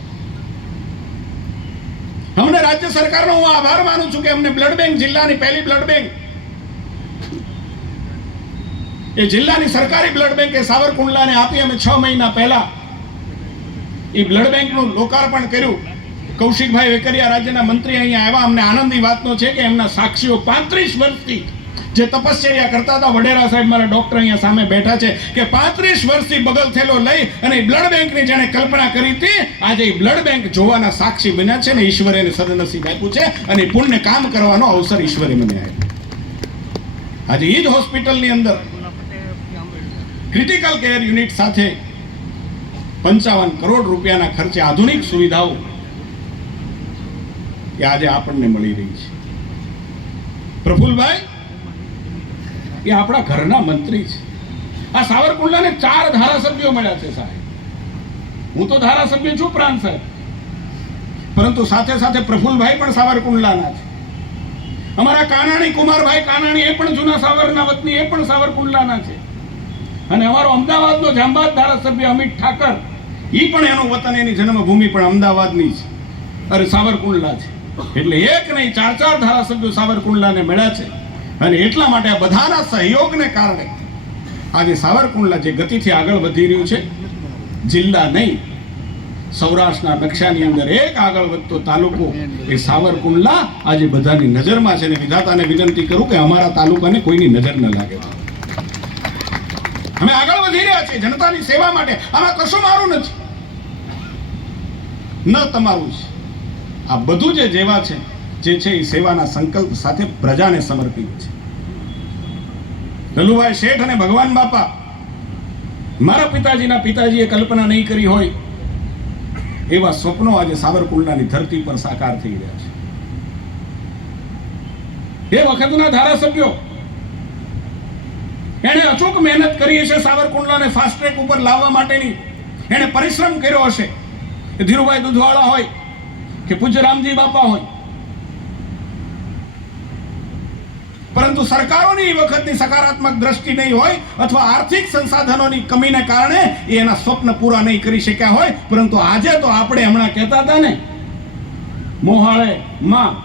અમને રાજ્ય સરકારનો હું આભાર માનું છું કે અમને બ્લડ બેંક, જિલ્લાની પહેલી બ્લડ બેંક, એ જિલ્લાની સરકારી બ્લડ બેંક એ સાવરકુંડલાને આપી. અમે 6 મહિના પહેલા એ બ્લડ બેંકનું લોકાર્પણ કર્યું. કૌશિકભાઈ વેકરિયા રાજ્યના મંત્રી અહીંયા આવ્યા. અમને આનંદની વાતનો છે કે એમના સાક્ષીઓ 35 વર્ષથી જે તપશ્ચર્યા કરતા હતા, વડેરા સાહેબ મારા ડોક્ટર અહીંયા સામે બેઠા છે, કે 35 વર્ષથી બગલ થેલો લઈ અને બ્લડ બેંકની જેણે કલ્પના કરી હતી, આજે એ બ્લડ બેંક જોવાના સાક્ષી બન્યા છે ને. ઈશ્વરે એને સદનસીબ આપ્યું છે અને પુણ્ય કામ કરવાનો અવસર ઈશ્વરે મને આપ્યો. આજે એ જ હોસ્પિટલની અંદર ક્રિટિકલ કેર યુનિટ સાથે 55 કરોડ રૂપિયાના ખર્ચે આધુનિક સુવિધાઓ એ આજે આપણને મળી રહી છે. પ્રફુલભાઈ એ આપણા ઘરના મંત્રી છે. આ સાવરકુંડલાને 4 ધારાસભ્યો મળ્યા છે સાહેબ. હું તો ધારાસભ્ય છું પ્રાંત સાહેબ, પરંતુ સાથે સાથે પ્રફુલભાઈ પણ સાવરકુંડલાના છે. અમારા કાનાણી કુમારભાઈ કાનાણી એ પણ જૂના સાવરના વતની, એ પણ સાવરકુંડલાના છે. અને અમારો અમદાવાદનો જાંબાદ ધારાસભ્ય અમિત ઠાકર, એ પણ એનું વતન, એની જન્મભૂમિ પણ અમદાવાદની છે, અરે સાવરકુંડલા છે. એટલે એક નહીં 4 ધારાસભ્યો સાવરકુંડલાને મળ્યા છે. અને એટલા માટે આ બધાના સહયોગને કારણે આજે સાવરકુંડલા જે ગતિથી આગળ વધી રહ્યું છે, જિલ્લા નહીં, સૌરાષ્ટ્રના નકશાની અંદર એક આગળ વધતો તાલુકો એ સાવરકુંડલા આજે બધાની નજરમાં છે. ને વિધાતાને વિનંતી કરું કે અમારા તાલુકાને કોઈની નજર ન લાગે. અમે આગળ વધી રહ્યા છીએ જનતાની સેવા માટે. આમાં કશું મારું નથી, ન તમારું છે. આ બધું જે જેવા છે, જે છે એ સેવાના સંકલ્પ સાથે પ્રજાને સમર્પિત છે. લલુભાઈ શેઠ અને ભગવાન બાપા, મારા પિતાજીના પિતાજીએ કલ્પના નહીં કરી હોય એવા સ્વપ્નો આજે સાવરકુંડલાની ધરતી પર સાકાર થઈ રહ્યા છે. એ વખતના ધારાસભ્યો એણે અચૂક મહેનત કરી છે સાવરકુંડલાને ફાસ્ટ ટ્રેક ઉપર લાવવા માટેની. એણે પરિશ્રમ કર્યો હશે. ધીરુભાઈ દુધવાળા હોય કે પૂજ્ય રામજી બાપા હોય, પરંતુ સરકારોની એ વખતની સકારાત્મક દ્રષ્ટિ નહીં હોય અથવા આર્થિક સંસાધનોની કમીને કારણે એના સ્વપ્ન પૂરા નહીં કરી શક્યા હોય. પરંતુ આજે તો આપણે હમણાં કહેતા હતા ને, મોહાળે માં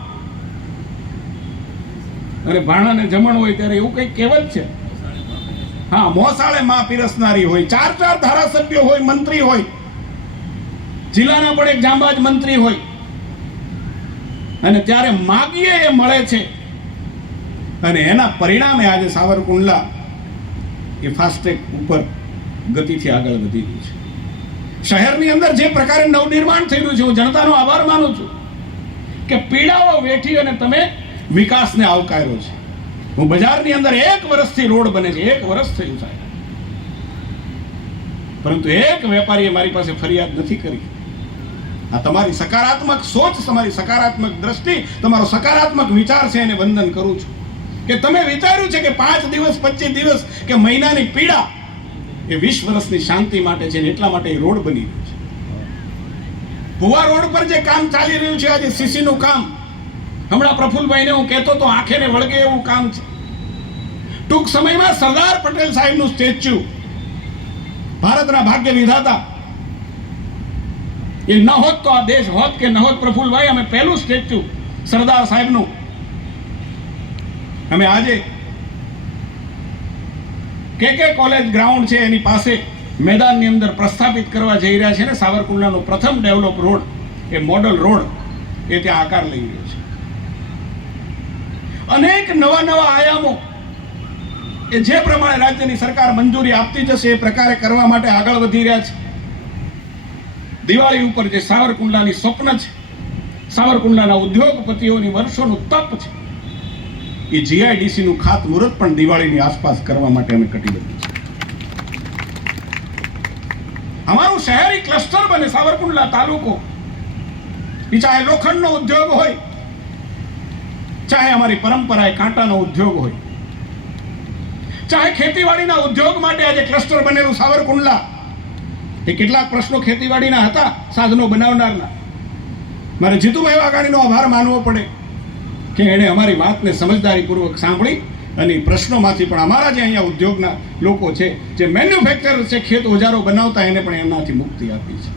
અને ભાણાને જમણ હોય ત્યારે એવું કંઈક કહેવત છે. હા, મોસાળે માં પીરસનારી હોય. 4 ધારાસભ્યો હોય, મંત્રી હોય, જિલ્લાના પણ એક જાંબાજ મંત્રી હોય, અને ત્યારે માગીએ એ મળે છે. અને એના પરિણામે આજે સાવરકુંડલા એ ફાસ્ટેગ ઉપર ગતિથી આગળ વધી રહ્યું છે. શહેરની અંદર જે પ્રકારે નવનિર્માણ થઈ રહ્યું છે, હું જનતાનો આભાર માનું છું કે પીડાઓ વેઠી અને તમે વિકાસને આવકાર્યો છે. હું બજારની અંદર 1 વર્ષથી રોડ બને છે, 1 વર્ષ થયું સાહેબ, પરંતુ એક વેપારીએ મારી પાસે ફરિયાદ નથી કરી. આ તમારી સકારાત્મક સોચ, તમારી સકારાત્મક દ્રષ્ટિ, તમારો સકારાત્મક વિચાર છે, એને વંદન કરું છું કે તમે વિચાર્યું છે કે 5 દિવસ 25 દિવસ કે મહિનાની પીડા એ 20 વર્ષની શાંતિ માટે છે. એટલા માટે એ રોડ બની રહ્યો છે. ભુવા રોડ પર જે કામ ચાલી રહ્યું છે આજે, સીસીનું કામ, હમણાં પ્રફુલભાઈને હું કહેતો તો આંખેને વળગે એવું કામ છે. ટૂંક સમયમાં સરદાર પટેલ સાહેબનું સ્ટેચ્યુ, ભારતના ભાગ્ય વિધાતા, એ ન હોત તો આ દેશ હોત કે ન હોત. પ્રફુલભાઈ, અમે પહેલું સ્ટેચ્યુ સરદાર સાહેબનું અમે આજે કે કોલેજ ગ્રાઉન્ડ છે એની પાસે મેદાનની અંદર પ્રસ્થાપિત કરવા જઈ રહ્યા છે ને સાવરકુંડલાનો પ્રથમ ડેવલપ રોડ એ મોડલ રોડ એ ત્યાં આકાર લઈ રહ્યો છે. અનેક નવા નવા આયામો એ જે પ્રમાણે રાજ્યની સરકાર મંજૂરી આપતી જશે એ પ્રકારે કરવા માટે આગળ વધી રહ્યા છે. દિવાળી ઉપર જે સાવરકુંડલાની સ્વપ્ન છે, સાવરકુંડલાના ઉદ્યોગપતિઓની વર્ષોનું તપ છે, એ જીઆઈડીસી નું ખાતમુહૂર્ત પણ દિવાળીની આસપાસ કરવા માટે અમે કટિબદ્ધ છીએ. અમારું શહેરી ક્લસ્ટર બને સાવરકુંડલા તાલુકો, એ ચાહે લોખંડનો ઉદ્યોગ હોય, ચાહે અમારી પરંપરાએ કાંટાનો ઉદ્યોગ હોય, ચાહે ખેતીવાડીના ઉદ્યોગ માટે આજે ક્લસ્ટર બનેલું સાવરકુંડલા. એ કેટલાક પ્રશ્નો ખેતીવાડીના હતા સાધનો બનાવનારના. મારે જીતુભાઈ વાઘાણીનો આભાર માનવો પડે કે એણે અમારી વાતને સમજદારીપૂર્વક સાંભળી અને પ્રશ્નોમાંથી પણ અમારા જે અહીંયા ઉદ્યોગના લોકો છે, જે મેન્યુફેક્ચર છે, ખેત ઓજારો બનાવતા, એને પણ એમનાથી મુક્તિ આપી છે.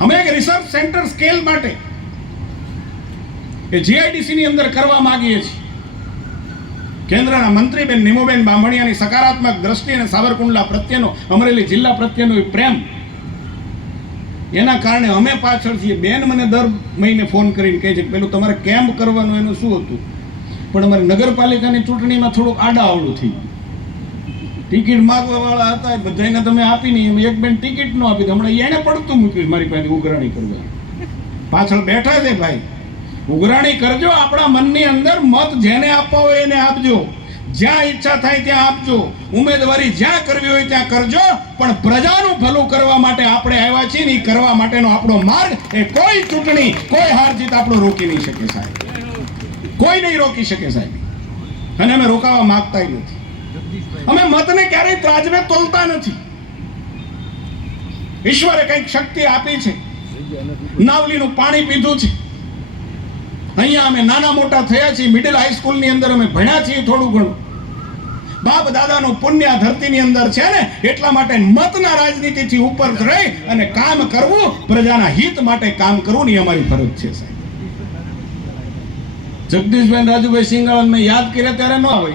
અમે એક રિસર્ચ સેન્ટર સ્કેલ માટે એ જીઆઈડીસી ની અંદર કરવા માંગીએ છીએ. કેન્દ્રના મંત્રી બેન નિમુબેન બામણિયાની સકારાત્મક દ્રષ્ટિ અને સાવરકુંડલા પ્રત્યેનો, અમરેલી જિલ્લા પ્રત્યેનો પ્રેમ, એના કારણે અમે પાછળ છીએ. બેન મને દર મહિને ફોન કરીને કહે છે કે પેલું તમારે કેમ્પ કરવાનું એનું શું હતું, પણ અમારી નગરપાલિકાની ચૂંટણીમાં થોડુંક આડાઅવળું થઈ ગયું. ટિકિટ માગવા વાળા હતા બધાને તમે આપી નહીં, એક બેન ટિકિટ નો આપી. હમણાં એને પડતું મૂક્યું મારી પાસે ઉઘરાણી કરવા. પાછળ બેઠા છે ભાઈ, ઉઘરાણી કરજો. આપણા મનની અંદર મત જેને આપવા હોય એને આપજો, જ્યાં ઈચ્છા થાય ત્યાં આપજો, ઉમેદવારી જ્યાં કરવી હોય ત્યાં કરજો, પણ પ્રજાનું ભલું કરવા માટે આપણે આવ્યા છીએ ને એ કરવા માટેનો આપણો માર્ગ એ કોઈ ચૂંટણી, કોઈ હાર જીત આપણો રોકી નહીં શકે સાહેબ, કોઈ નહીં રોકી શકે સાહેબ. અને અમે રોકાવા માંગતા નથી. અમે મતને ક્યારેય ત્રાજવે તોલતા નથી. ઈશ્વરે કંઈક શક્તિ આપી છે, નાવલીનું પાણી પીધું છે. અહીંયા અમે નાના મોટા થયા છીએ, મિડલ હાઈસ્કૂલની અંદર અમે ભણ્યા છીએ થોડું ઘણું. બાપ દાદાનું પુણ્ય આ ધરતીની અંદર છે ને, એટલા માટે મતના રાજનીતિથી ઉપર રહી અને કામ કરવું, પ્રજાના હિત માટે કામ કરવું એ અમારી ફરજ છે સાહેબ. જગદીશભાઈ રાજુભાઈ સિંગાળાને મેં યાદ કર્યા ત્યારે ન આવે.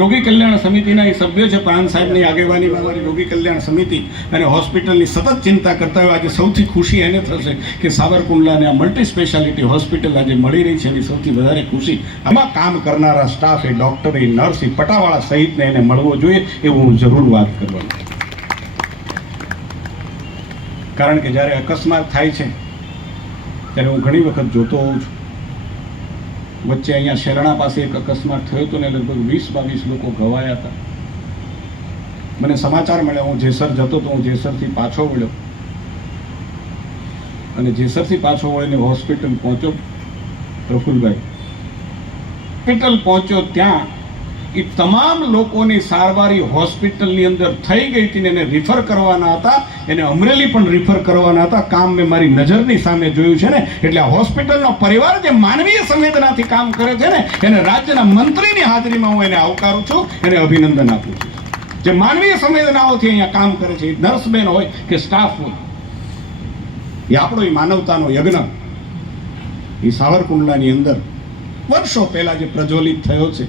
રોગી કલ્યાણ સમિતિના એ સભ્ય છે, પ્રાંત સાહેબની આગેવાનીમાં અમારી રોગી કલ્યાણ સમિતિ અને હોસ્પિટલની સતત ચિંતા કરતા હોય. આજે સૌથી ખુશી એને થશે કે સાવરકુંડલાને આ મલ્ટી સ્પેશિયાલિટી હોસ્પિટલ આજે મળી રહી છે, એની સૌથી વધારે ખુશી આમાં કામ કરનારા સ્ટાફ, એ ડૉક્ટર, એ નર્સ, એ પટાવાળા સહિતને એને મળવો જોઈએ એવું હું જરૂર વાત કરવાનું. કારણ કે જ્યારે અકસ્માત થાય છે ત્યારે હું ઘણી વખત જોતો હોઉં છું. વચ્ચે અહીંયા શેરણા પાસે એક અકસ્માત થયો હતો ને લગભગ 20-22 લોકો ઘવાયા હતા. મને સમાચાર મળ્યા, હું જેસર જતો હતો, હું જેસરથી પાછો વળ્યો અને જેસરથી પાછો વળીને હોસ્પિટલ પહોંચ્યો. પ્રફુલભાઈ હોસ્પિટલ પહોંચ્યો, ત્યાં એ તમામ લોકોની સારવાર હોસ્પિટલની અંદર થઈ ગઈ હતી ને એને રિફર કરવાના હતા, એને અમરેલી પણ રિફર કરવાના હતા. કામ મેં મારી નજરની સામે જોયું છે ને, એટલે આ હોસ્પિટલનો પરિવાર જે માનવીય સંવેદનાથી કામ કરે છે ને, એને રાજ્યના મંત્રીની હાજરીમાં હું એને આવકારું છું, એને અભિનંદન આપું છું. જે માનવીય સંવેદનાઓથી અહીંયા કામ કરે છે, નર્સબેન હોય કે સ્ટાફ હોય, એ આપણો એ માનવતાનો યજ્ઞ એ સાવરકુંડલાની અંદર વર્ષો પહેલા જે પ્રજ્વલિત થયો છે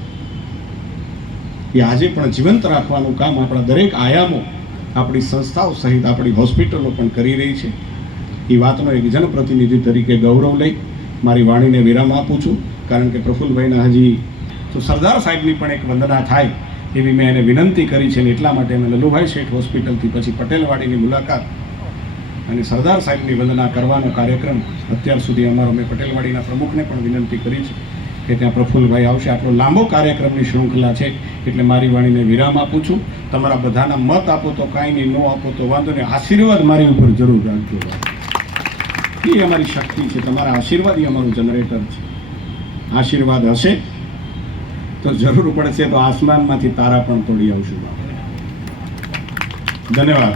એ આજે પણ જીવંત રાખવાનું કામ આપણા દરેક આયામો, આપણી સંસ્થાઓ સહિત આપણી હોસ્પિટલો પણ કરી રહી છે. એ વાતનો એક જનપ્રતિનિધિ તરીકે ગૌરવ લઈ મારી વાણીને વિરામ આપું છું. કારણ કે પ્રફુલભાઈના હજી તો સરદાર સાહેબની પણ એક વંદના થાય એવી મેં એને વિનંતી કરી છે, ને એટલા માટે મેં લલુભાઈ શેઠ હોસ્પિટલથી પછી પટેલવાડીની મુલાકાત અને સરદાર સાહેબની વંદના કરવાનો કાર્યક્રમ અત્યાર સુધી અમારો, મેં પટેલવાડીના પ્રમુખને પણ વિનંતી કરી છે કે ત્યાં પ્રફુલભાઈ આવશે. આટલો લાંબો કાર્યક્રમની શૃંખલા છે એટલે મારી વાણીને વિરામ આપું છું. તમારા બધાના મત આપો તો કાંઈ નહીં, ન આપો તો વાંધો નહીં, આશીર્વાદ મારી ઉપર જરૂર રાખજો. એ અમારી શક્તિ છે, તમારા આશીર્વાદ એ અમારું જનરેટર છે. આશીર્વાદ હશે તો જરૂર પડશે તો આસમાનમાંથી તારા પણ તોડી આવશું. ધન્યવાદ.